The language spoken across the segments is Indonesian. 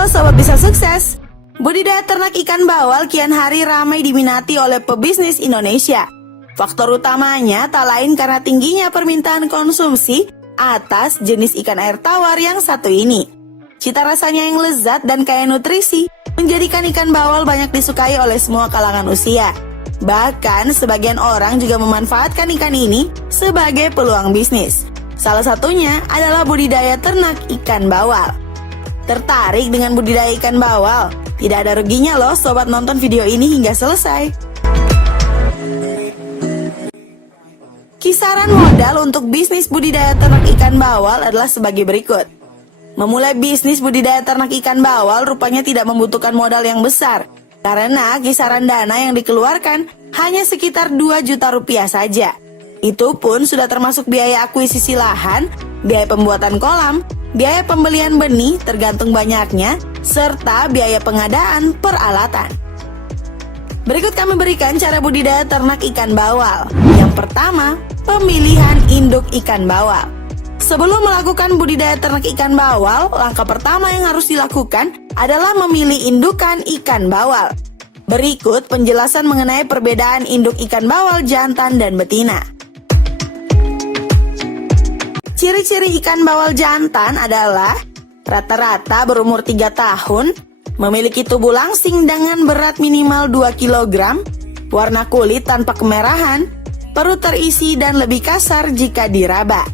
Halo Sobat Bisa Sukses. Budidaya ternak ikan bawal kian hari ramai diminati oleh pebisnis Indonesia. Faktor utamanya tak lain karena tingginya permintaan konsumsi atas jenis ikan air tawar yang satu ini. Cita rasanya yang lezat dan kaya nutrisi menjadikan ikan bawal banyak disukai oleh semua kalangan usia. Bahkan sebagian orang juga memanfaatkan ikan ini sebagai peluang bisnis. Salah satunya adalah budidaya ternak ikan bawal. Tertarik dengan budidaya ikan bawal? Tidak ada ruginya loh sobat nonton video ini hingga selesai. Kisaran modal untuk bisnis budidaya ternak ikan bawal adalah sebagai berikut. Memulai bisnis budidaya ternak ikan bawal rupanya tidak membutuhkan modal yang besar, karena kisaran dana yang dikeluarkan hanya sekitar 2 juta rupiah saja. Itu pun sudah termasuk biaya akuisisi lahan, biaya pembuatan kolam, biaya pembelian benih tergantung banyaknya, serta biaya pengadaan peralatan. Berikut kami berikan cara budidaya ternak ikan bawal. Yang pertama, pemilihan induk ikan bawal. Sebelum melakukan budidaya ternak ikan bawal, langkah pertama yang harus dilakukan adalah memilih indukan ikan bawal. Berikut penjelasan mengenai perbedaan induk ikan bawal jantan dan betina. Ciri-ciri ikan bawal jantan adalah rata-rata berumur 3 tahun, memiliki tubuh langsing dengan berat minimal 2 kg, warna kulit tanpa kemerahan, perut terisi dan lebih kasar jika diraba.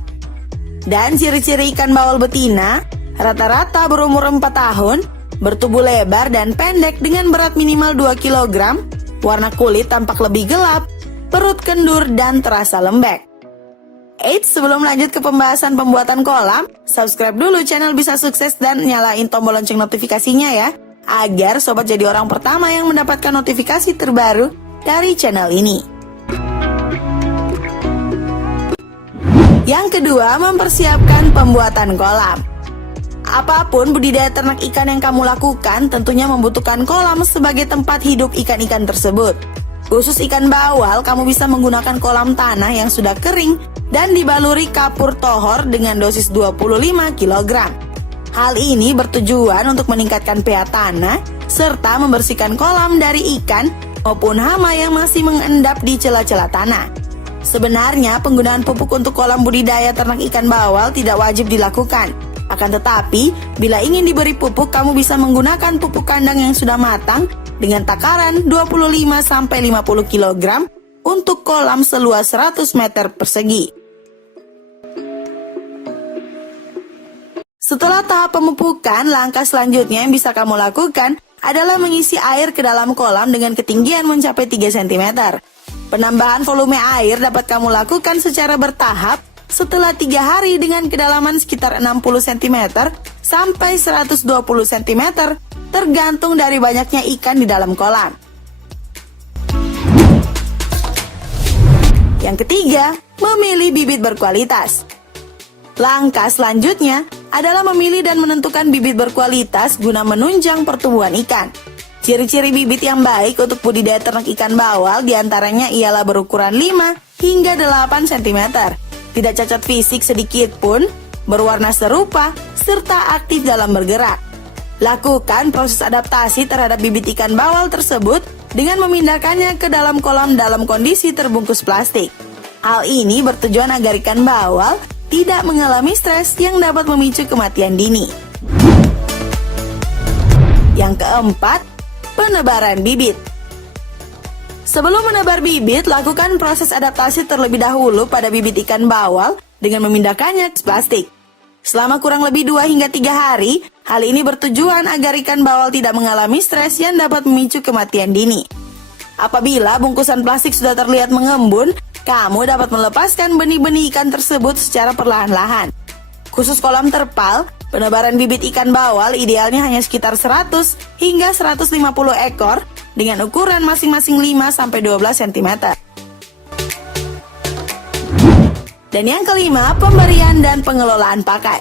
Dan ciri-ciri ikan bawal betina, rata-rata berumur 4 tahun, bertubuh lebar dan pendek dengan berat minimal 2 kg, warna kulit tampak lebih gelap, perut kendur dan terasa lembek. Eits, sebelum lanjut ke pembahasan pembuatan kolam, subscribe dulu channel Bisa Sukses dan nyalain tombol lonceng notifikasinya ya, agar sobat jadi orang pertama yang mendapatkan notifikasi terbaru dari channel ini. Yang kedua, mempersiapkan pembuatan kolam. Apapun budidaya ternak ikan yang kamu lakukan tentunya membutuhkan kolam sebagai tempat hidup ikan-ikan tersebut. Khusus ikan bawal, kamu bisa menggunakan kolam tanah yang sudah kering dan dibaluri kapur tohor dengan dosis 25 kg. Hal ini bertujuan untuk meningkatkan pH tanah serta membersihkan kolam dari ikan maupun hama yang masih mengendap di celah-celah tanah. Sebenarnya penggunaan pupuk untuk kolam budidaya ternak ikan bawal tidak wajib dilakukan. Akan tetapi, bila ingin diberi pupuk, kamu bisa menggunakan pupuk kandang yang sudah matang dengan takaran 25-50 kg untuk kolam seluas 100 meter persegi. Setelah tahap pemupukan, langkah selanjutnya yang bisa kamu lakukan adalah mengisi air ke dalam kolam dengan ketinggian mencapai 3 cm. Penambahan volume air dapat kamu lakukan secara bertahap setelah 3 hari dengan kedalaman sekitar 60 cm sampai 120 cm tergantung dari banyaknya ikan di dalam kolam. Yang ketiga, memilih bibit berkualitas. Langkah selanjutnya adalah memilih dan menentukan bibit berkualitas guna menunjang pertumbuhan ikan. Ciri-ciri bibit yang baik untuk budidaya ternak ikan bawal diantaranya ialah berukuran 5 hingga 8 cm, tidak cacat fisik sedikit pun, berwarna serupa, serta aktif dalam bergerak. Lakukan proses adaptasi terhadap bibit ikan bawal tersebut dengan memindahkannya ke dalam kolam dalam kondisi terbungkus plastik. Hal ini bertujuan agar ikan bawal tidak mengalami stres yang dapat memicu kematian dini. Yang keempat, penebaran bibit. Sebelum menebar bibit, lakukan proses adaptasi terlebih dahulu pada bibit ikan bawal dengan memindahkannya ke plastik. Selama kurang lebih 2 hingga 3 hari, hal ini bertujuan agar ikan bawal tidak mengalami stres yang dapat memicu kematian dini. Apabila bungkusan plastik sudah terlihat mengembun, kamu dapat melepaskan benih-benih ikan tersebut secara perlahan-lahan. Khusus kolam terpal, penebaran bibit ikan bawal idealnya hanya sekitar 100 hingga 150 ekor dengan ukuran masing-masing 5-12 cm. Dan yang kelima, pemberian dan pengelolaan pakan.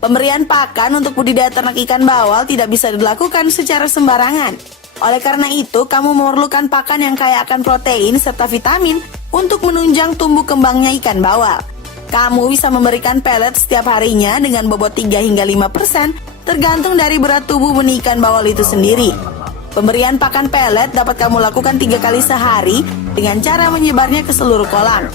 Pemberian pakan untuk budidaya ternak ikan bawal tidak bisa dilakukan secara sembarangan. Oleh karena itu, kamu memerlukan pakan yang kaya akan protein serta vitamin untuk menunjang tumbuh kembangnya ikan bawal. Kamu bisa memberikan pelet setiap harinya dengan bobot 3 hingga 5% tergantung dari berat tubuh benih ikan bawal itu sendiri. Pemberian pakan pelet dapat kamu lakukan 3 kali sehari dengan cara menyebarnya ke seluruh kolam.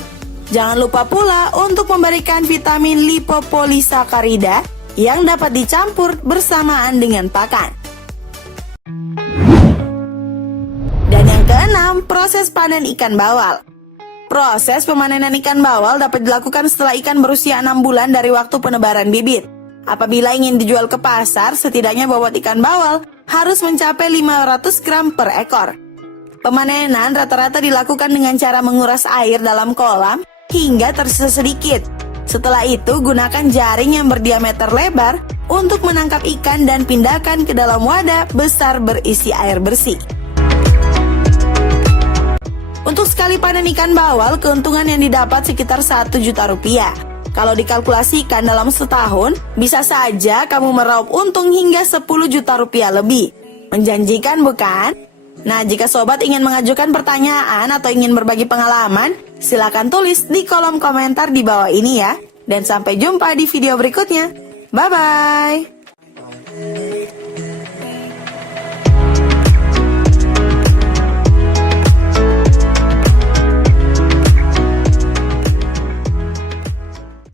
Jangan lupa pula untuk memberikan vitamin lipopolisakarida yang dapat dicampur bersamaan dengan pakan. Dan yang keenam, proses panen ikan bawal. Proses pemanenan ikan bawal dapat dilakukan setelah ikan berusia 6 bulan dari waktu penebaran bibit. Apabila ingin dijual ke pasar, setidaknya bobot ikan bawal harus mencapai 500 gram per ekor. Pemanenan rata-rata dilakukan dengan cara menguras air dalam kolam hingga tersisa sedikit. Setelah itu, gunakan jaring yang berdiameter lebar untuk menangkap ikan dan pindahkan ke dalam wadah besar berisi air bersih. Untuk sekali panen ikan bawal, keuntungan yang didapat sekitar 1 juta rupiah. Kalau dikalkulasikan dalam setahun, bisa saja kamu meraup untung hingga 10 juta rupiah lebih. Menjanjikan bukan? Nah, jika sobat ingin mengajukan pertanyaan atau ingin berbagi pengalaman, silakan tulis di kolom komentar di bawah ini ya. Dan sampai jumpa di video berikutnya. Bye-bye!